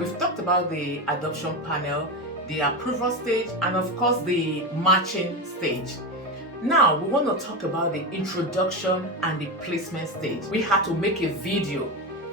We've talked about the adoption panel, the approval stage, and of course the matching stage. Now we want to talk about the introduction and the placement stage. We had to make a video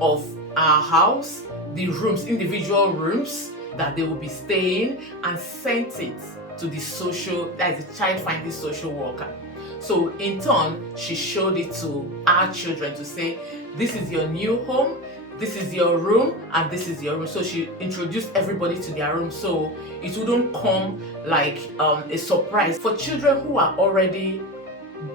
of our house, the rooms, individual rooms that they will be staying, and sent it to the child finding social worker. So in turn, she showed it to our children to say, this is your new home, this is your room, and this is your room. So she introduced everybody to their room so it wouldn't come like a surprise. For children who are already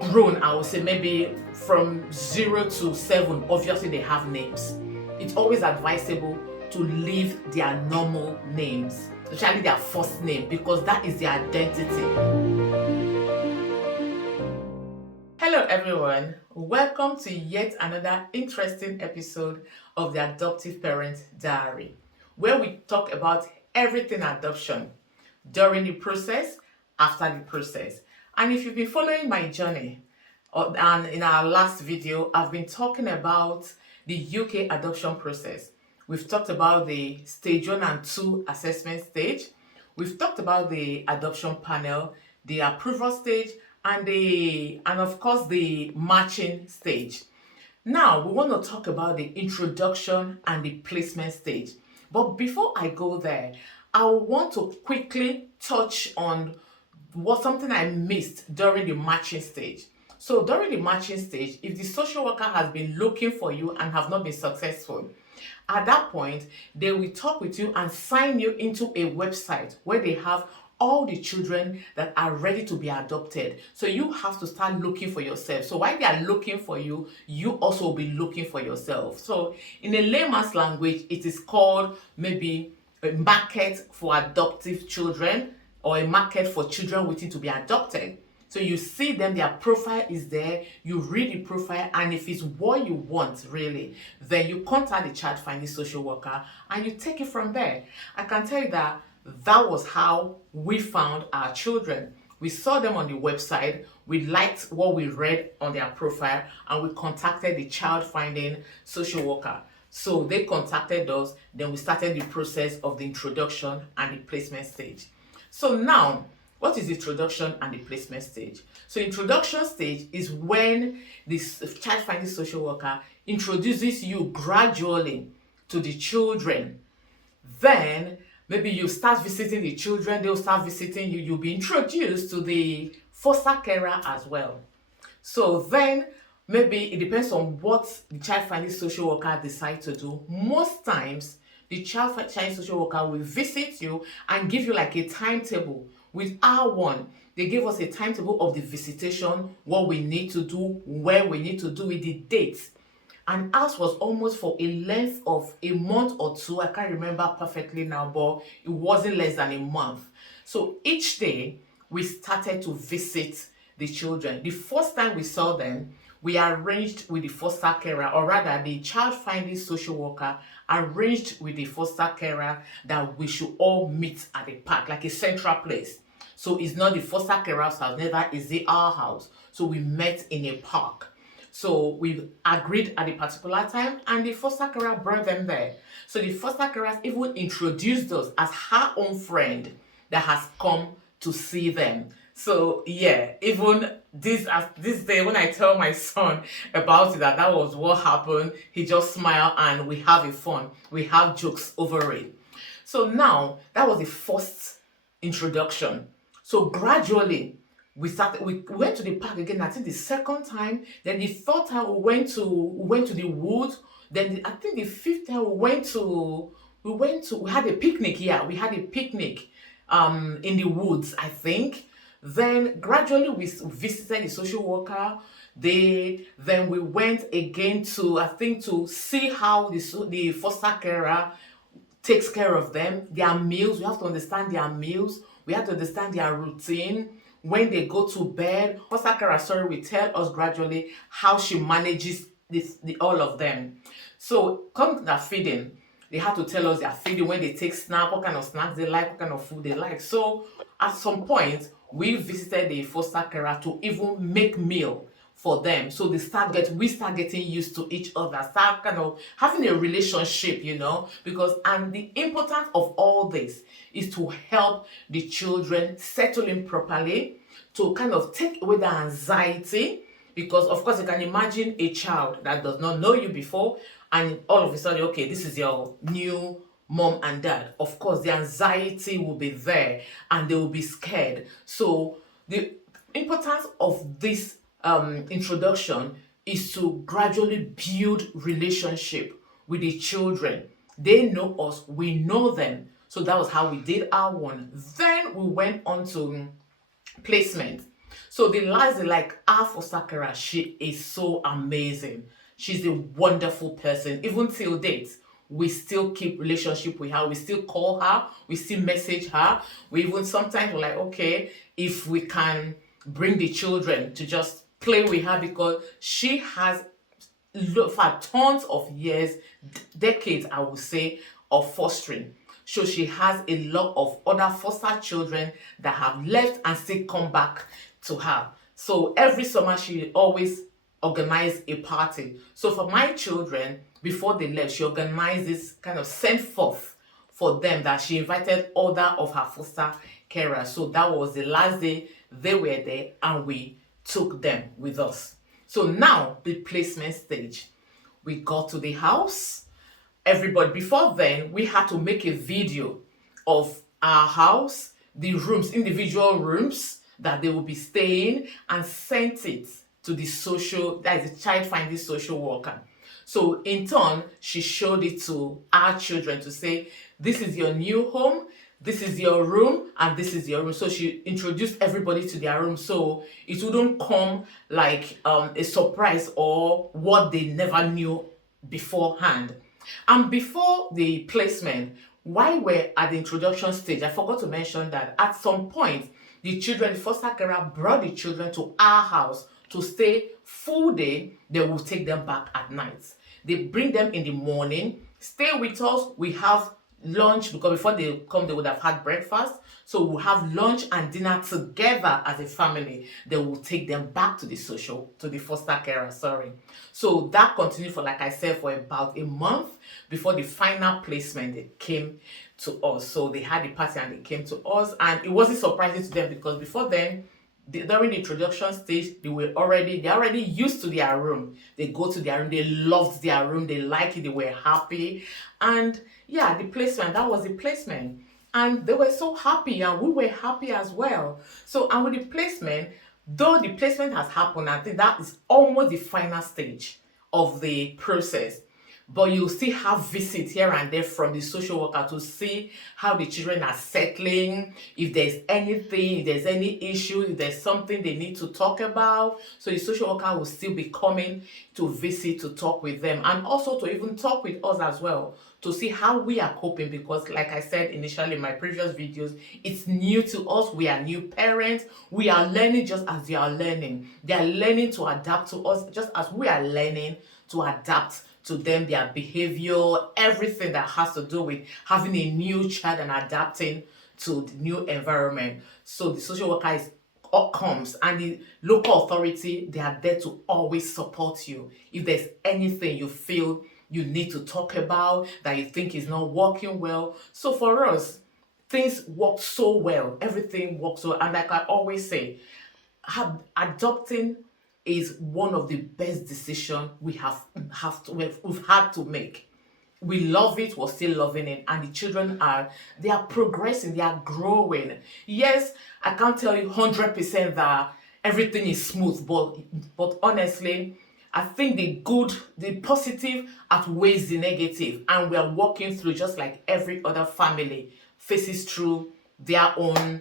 grown, I would say maybe from 0 to 7, obviously they have names. It's always advisable to leave their normal names, especially their first name, because that is their identity. Hello everyone, welcome to yet another interesting episode of the Adoptive Parent Diary, where we talk about everything adoption, during the process, after the process. And if you've been following my journey, and in our last video, I've been talking about the UK adoption process. We've talked about the stage 1 and 2 assessment stage. We've talked about the adoption panel, the approval stage, and of course the matching stage. Now we want to talk about the introduction and the placement stage. But before I go there, I want to quickly touch on something I missed during the matching stage. So during the matching stage, if the social worker has been looking for you and have not been successful, at that point, they will talk with you and sign you into a website where they have all the children that are ready to be adopted. So you have to start looking for yourself. So while they are looking for you, you also will be looking for yourself. So in a layman's language, it is called maybe a market for adoptive children or a market for children waiting to be adopted. So you see them, their profile is there, you read the profile, and if it's what you want really, then you contact the child finding social worker and you take it from there. I can tell you that was how we found our children. We saw them on the website, we liked what we read on their profile, and we contacted the child finding social worker. So they contacted us, then we started the process of the introduction and the placement stage. So now, what is the introduction and the placement stage? So introduction stage is when this child finding social worker introduces you gradually to the children. Then maybe you start visiting the children, they'll start visiting you, you'll be introduced to the foster carer as well. So then maybe it depends on what the child finding social worker decides to do. Most times, the child finding social worker will visit you and give you like a timetable. With our one, they gave us a timetable of the visitation, what we need to do, where we need to do it, the dates. And ours was almost for a length of a month or two. I can't remember perfectly now, but it wasn't less than a month. So each day, we started to visit the children. The first time we saw them, we arranged with the foster carer, or rather the child finding social worker arranged with the foster carer that we should all meet at a park, like a central place. So it's not the foster carer's house, neither is it our house. So we met in a park. So we agreed at a particular time, and the foster carer brought them there. So the foster carer even introduced us as her own friend that has come to see them. So yeah, even this day when I tell my son about it, that was what happened, he just smiled and we have a fun. We have jokes over it. So now that was the first introduction. So gradually we went to the park again. I think the second time, then the third time we went to the woods. Then I think the fifth time we had a picnic. Yeah, we had a picnic in the woods, I think. Then gradually we visited the social worker. Then we went again to see how the foster carer takes care of them, their meals. We have to understand their meals. We have to understand their routine. When they go to bed, foster carer will tell us gradually how she manages all of them. So come to their feeding, they have to tell us their feeding, when they take snack, what kind of snacks they like, what kind of food they like. So at some point, we visited the foster carer to even make meal for them. So we start getting used to each other, start kind of having a relationship, because and the importance of all this is to help the children settle in properly, to kind of take away the anxiety, because of course you can imagine a child that does not know you before, and all of a sudden, okay, this is your new mom and dad. Of course the anxiety will be there and they will be scared. So the importance of this introduction is to gradually build relationship with the children. They know us, we know them. So that was how we did our one. Then we went on to placement. So the last, like Afo Sakara, she is so amazing. She's a wonderful person. Even till date, we still keep relationship with her. We still call her. We still message her. We even sometimes we're like, okay, if we can bring the children to just play with her, because she has for tons of years, decades, I would say, of fostering. So she has a lot of other foster children that have left and still come back to her. So every summer she always organize a party. So for my children, before they left, she organized this kind of send forth for them, that she invited other of her foster carers. So that was the last day they were there, and we took them with us. So now the placement stage. We got to the house. Everybody, before then, we had to make a video of our house, the rooms, individual rooms that they will be staying, and sent it to the that is the child finding social worker. So in turn, she showed it to our children to say, this is your new home, this is your room, and this is your room. So she introduced everybody to their room, so it wouldn't come like a surprise or what they never knew beforehand. And before the placement, while we're at the introduction stage, I forgot to mention that at some point, the foster carer brought the children to our house to stay full day. They will take them back at night. They bring them in the morning, stay with us. We have lunch, because before they come, they would have had breakfast. So we'll have lunch and dinner together as a family. They will take them back to the foster carer, sorry. So that continued for, like I said, for about a month before the final placement. They came to us. So they had the party and they came to us, and it wasn't surprising to them, because before then, during the introduction stage, they're already used to their room. They go to their room, they loved their room, they liked it, they were happy. And yeah, the placement, that was the placement. And they were so happy, and we were happy as well. So, and with the placement, though the placement has happened, I think that is almost the final stage of the process. But you still have visits here and there from the social worker to see how the children are settling, if there's anything, if there's any issue, if there's something they need to talk about. So the social worker will still be coming to visit, to talk with them, and also to even talk with us as well, to see how we are coping, because like I said initially in my previous videos, it's new to us. We are new parents. We are learning just as they are learning. They are learning to adapt to us just as we are learning to adapt to them, their behavior, everything that has to do with having a new child and adapting to the new environment. So the social worker comes, and the local authority, they are there to always support you. If there's anything you feel you need to talk about that you think is not working well. So for us, things work so well. Everything works so, and like I always say, adopting is one of the best decisions we've had to make. We love it, we're still loving it, and the children they are progressing, they are growing. Yes, I can't tell you 100% that everything is smooth, but honestly, I think the positive outweighs the negative, and we are walking through just like every other family faces through their own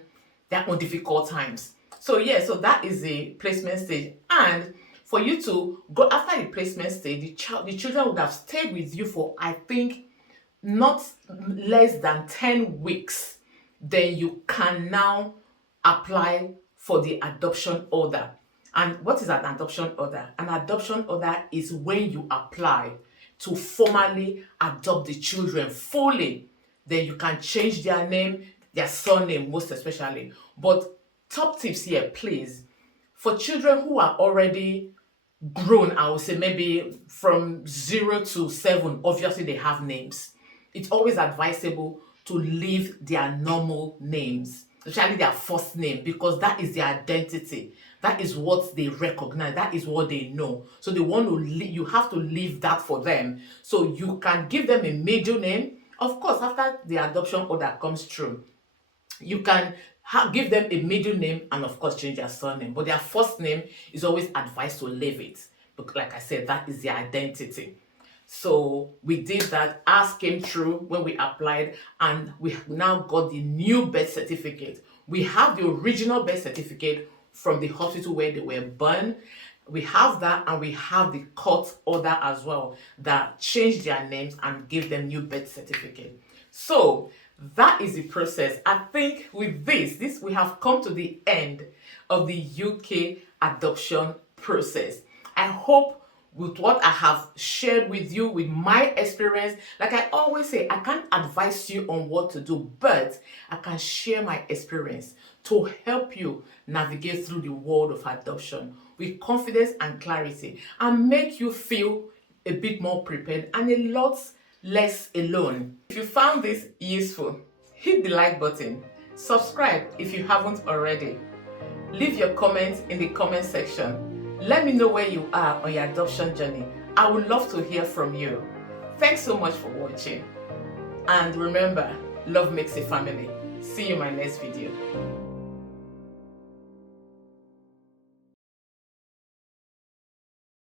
difficult times. So yeah, so that is the placement stage. And for you to go after the placement stage, the children would have stayed with you for, I think, not less than 10 weeks. Then you can now apply for the adoption order. And what is an adoption order? An adoption order is when you apply to formally adopt the children fully. Then you can change their name, their surname most especially. But top tips here, please. For children who are already grown, I would say maybe from 0 to 7, obviously they have names. It's always advisable to leave their normal names, especially their first name, because that is their identity. That is what they recognize. That is what they know. So they want to you have to leave that for them. So you can give them a middle name. Of course, after the adoption order comes through, you can give them a middle name and of course change their surname, but their first name is always advised to leave it, because like I said, that is their identity. So we did that. Ours came through when we applied, and we now got the new birth certificate. We have the original birth certificate from the hospital where they were born. We have that, and we have the court order as well that changed their names and gave them new birth certificate. So that is the process. I think with this we have come to the end of the UK adoption process. I hope with what I have shared with you, with my experience, like I always say, I can't advise you on what to do, but I can share my experience to help you navigate through the world of adoption with confidence and clarity, and make you feel a bit more prepared and a lot less alone. If you found this useful, hit the like button, subscribe if you haven't already, leave your comments in the comment section. Let me know where you are on your adoption journey. I would love to hear from you. Thanks so much for watching. And remember, love makes a family. See you in my next video.